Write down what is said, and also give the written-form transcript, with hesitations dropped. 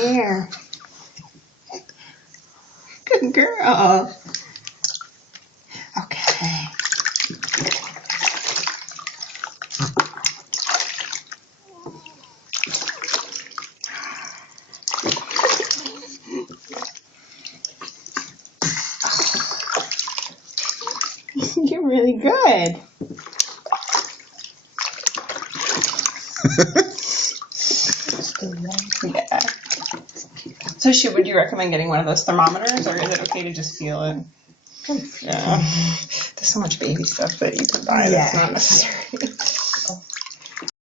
Here. Good girl. Okay. You're really good. Yeah. So would you recommend getting one of those thermometers, or is it okay to just feel it? Yeah. There's so much baby stuff that you can buy that's not necessary.